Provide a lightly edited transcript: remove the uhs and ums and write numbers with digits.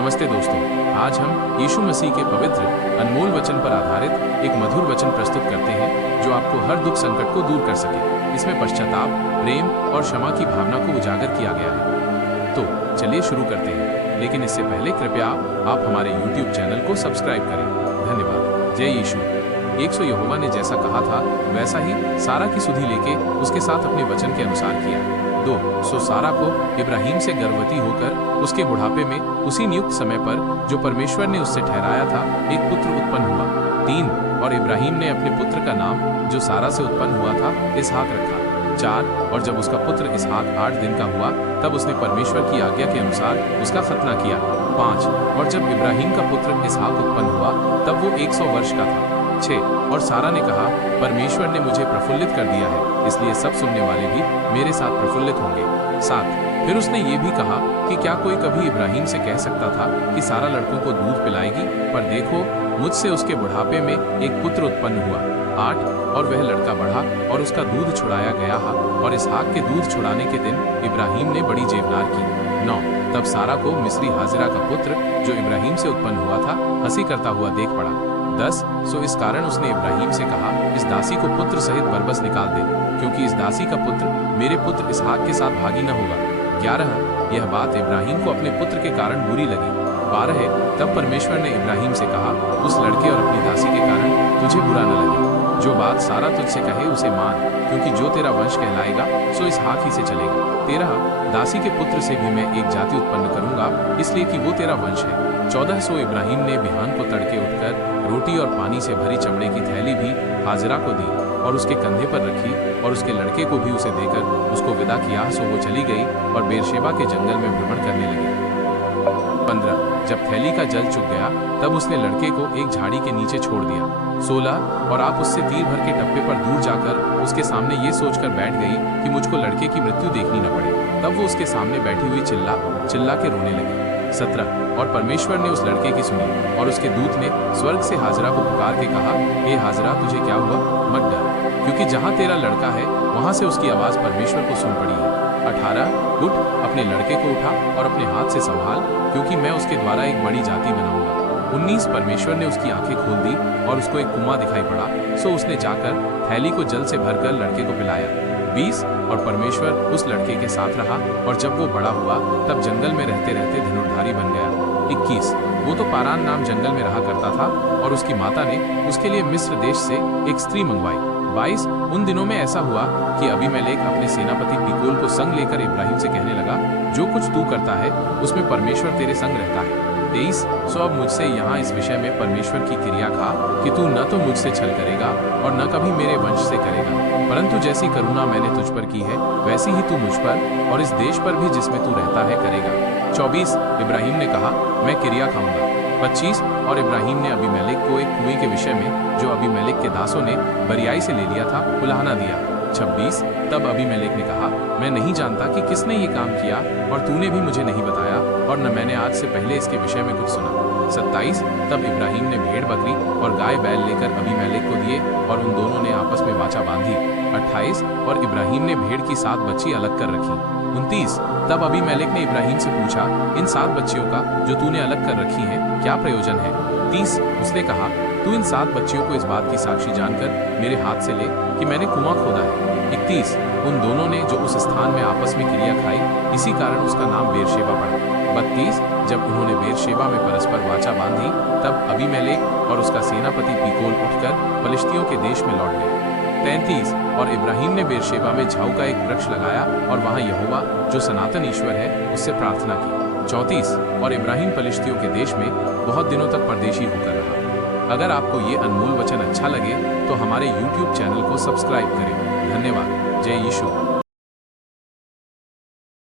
नमस्ते दोस्तों, आज हम यीशु मसीह के पवित्र अनमोल वचन पर आधारित एक मधुर वचन प्रस्तुत करते हैं जो आपको हर दुख संकट को दूर कर सके। इसमें पश्चाताप, प्रेम और क्षमा की भावना को उजागर किया गया है। तो चलिए शुरू करते हैं, लेकिन इससे पहले कृपया आप हमारे YouTube चैनल को सब्सक्राइब करें। धन्यवाद। जय यीशु। 100 यहोवा ने जैसा कहा था वैसा ही सारा की सुधि लेके उसके साथ अपने वचन के अनुसार किया। 2 सारा को इब्राहिम से गर्भवती होकर उसके बुढ़ापे में उसी नियुक्त समय पर जो परमेश्वर ने उससे ठहराया था एक पुत्र उत्पन्न हुआ। 3 और इब्राहिम ने अपने पुत्र का नाम जो सारा से उत्पन्न हुआ था इसहाक रखा। 4 और जब उसका पुत्र इसहाक 8 दिन का हुआ तब उसने परमेश्वर की आज्ञा के अनुसार उसका खतना किया। 5 और जब इब्राहिम का पुत्र इसहाक उत्पन्न हुआ तब वो 100 वर्ष का था। 6 और सारा ने कहा, परमेश्वर ने मुझे प्रफुल्लित कर दिया है, इसलिए सब सुनने वाले भी मेरे साथ प्रफुल्लित होंगे। 7 फिर उसने ये भी कहा कि क्या कोई कभी इब्राहिम से कह सकता था कि सारा लड़कों को दूध पिलाएगी, पर देखो मुझसे उसके बुढ़ापे में एक पुत्र उत्पन्न हुआ। 8 और वह लड़का बढ़ा और उसका दूध छुड़ाया गया और इसहाक के दूध छुड़ाने के दिन इब्राहिम ने बड़ी जेवनार की। 9 तब सारा को मिस्री हाजिरा का पुत्र जो इब्राहिम से उत्पन्न हुआ था हंसी करता हुआ देख पड़ा। 10 इस कारण उसने इब्राहिम से कहा, इस दासी को पुत्र सहित बरबस निकाल दे, क्योंकि इस दासी का पुत्र मेरे पुत्र इसहाक के साथ भागी न होगा। 11 यह बात इब्राहिम को अपने पुत्र के कारण बुरी लगी। 12 तब परमेश्वर ने इब्राहिम से कहा, उस लड़के और अपनी दासी के कारण तुझे बुरा न लगे। जो बात सारा तुझसे कहे उसे मान, क्योंकि जो तेरा वंश कहलाएगा सो इसहाक ही से चलेगा। 13 दासी के पुत्र से भी मैं एक जाति उत्पन्न करूंगा, इसलिए कि वो तेरा वंश है। 14 इब्राहिम ने बिहान को तड़के उठकर रोटी और पानी से भरी चमड़े की थैली भी हाजिरा को दी और उसके कंधे पर रखी और उसके लड़के को भी उसे देकर उसको विदा किया। सो वो चली गई और बेरशेबा के जंगल में भ्रमण करने लगी। 15 जब थैली का जल चुक गया तब उसने लड़के को एक झाड़ी के नीचे छोड़ दिया। 16 और आप उससे तीर भर के टप्पे पर दूर जाकर उसके सामने ये सोचकर बैठ गई कि मुझको लड़के की मृत्यु देखनी न पड़े। तब वो उसके सामने बैठी हुई चिल्ला के रोने लगी। 17 और परमेश्वर ने उस लड़के की सुनी और उसके दूत ने स्वर्ग से हाजिरा को पुकार के कहा, हे हाजिरा, तुझे क्या हुआ? मत डर, क्योंकि जहाँ तेरा लड़का है वहाँ से उसकी आवाज़ परमेश्वर को सुन पड़ी है। 18 उठ, अपने लड़के को उठा और अपने हाथ से संभाल, क्योंकि मैं उसके द्वारा एक बड़ी जाति बनाऊंगा। 19 परमेश्वर ने उसकी आंखें खोल दी और उसको एक कुआं दिखाई पड़ा। सो उसने जाकर थैली को जल से भरकर लड़के को पिलाया। 20 और परमेश्वर उस लड़के के साथ रहा और जब वो बड़ा हुआ तब जंगल में रहते रहते धनुर्धारी बन गया। 21 वो तो पारान नाम जंगल में रहा करता था और उसकी माता ने उसके लिए मिस्र देश से एक स्त्री मंगवाई। 22 उन दिनों में ऐसा हुआ कि अबीमेलेक अपने सेनापति पिकोल को संग लेकर इब्राहिम से कहने लगा, जो कुछ तू करता है उसमें परमेश्वर तेरे संग रहता है। 23 अब मुझसे यहाँ इस विषय में परमेश्वर की क्रिया खा कि तू न तो मुझसे छल करेगा और न कभी मेरे वंश से करेगा, परंतु जैसी करुणा मैंने तुझ पर की है वैसी ही तू मुझ पर और इस देश पर भी जिसमें तू रहता है करेगा। 24 इब्राहिम ने कहा, मैं क्रिया खाऊंगा। 25 और इब्राहिम ने अबीमेलेक को एक कुएं के विषय में जो अबीमेलेक के दासों ने बरियाई से ले लिया था उलाहना दिया। 26 तब अबीमेलेक ने कहा, मैं नहीं जानता कि किसने ये काम किया और तूने भी मुझे नहीं बताया और न मैंने आज से पहले इसके विषय में कुछ सुना। 27 तब इब्राहिम ने भेड़ बकरी और गाय बैल लेकर अबीमेलेक को दिए और उन दोनों ने आपस में वाचा बांधी। 28 और इब्राहिम ने भेड़ की 7 बच्ची अलग कर रखी। 29 तब अबीमेलेक ने इब्राहिम से पूछा, इन 7 बच्चियों का जो तूने अलग कर रखी हैं क्या प्रयोजन है? 30 उसने कहा, तू इन 7 बच्चियों को इस बात की साक्षी जानकर मेरे हाथ से ले कि मैंने कुआं खोदा है। 31 उन दोनों ने जो उस स्थान में आपस में क्रिया खाई, इसी कारण उसका नाम बेरशेबा पड़ा। 32 जब उन्होंने बेरशेबा में परस्पर वाचा बांधी तब अबीमेलेक और उसका सेनापति पिकोल उठकर पलिश्तियों के देश में लौट गए। 33 और इब्राहिम ने बेरशेबा में झाऊ का एक वृक्ष लगाया और वहाँ यहोवा जो सनातन ईश्वर है उससे प्रार्थना की। 34 और इब्राहिम पलिश्तियों के देश में बहुत दिनों तक परदेशी होकर रहा। अगर आपको ये अनमोल वचन अच्छा लगे तो हमारे YouTube चैनल को सब्सक्राइब करें। धन्यवाद। जय यीशु।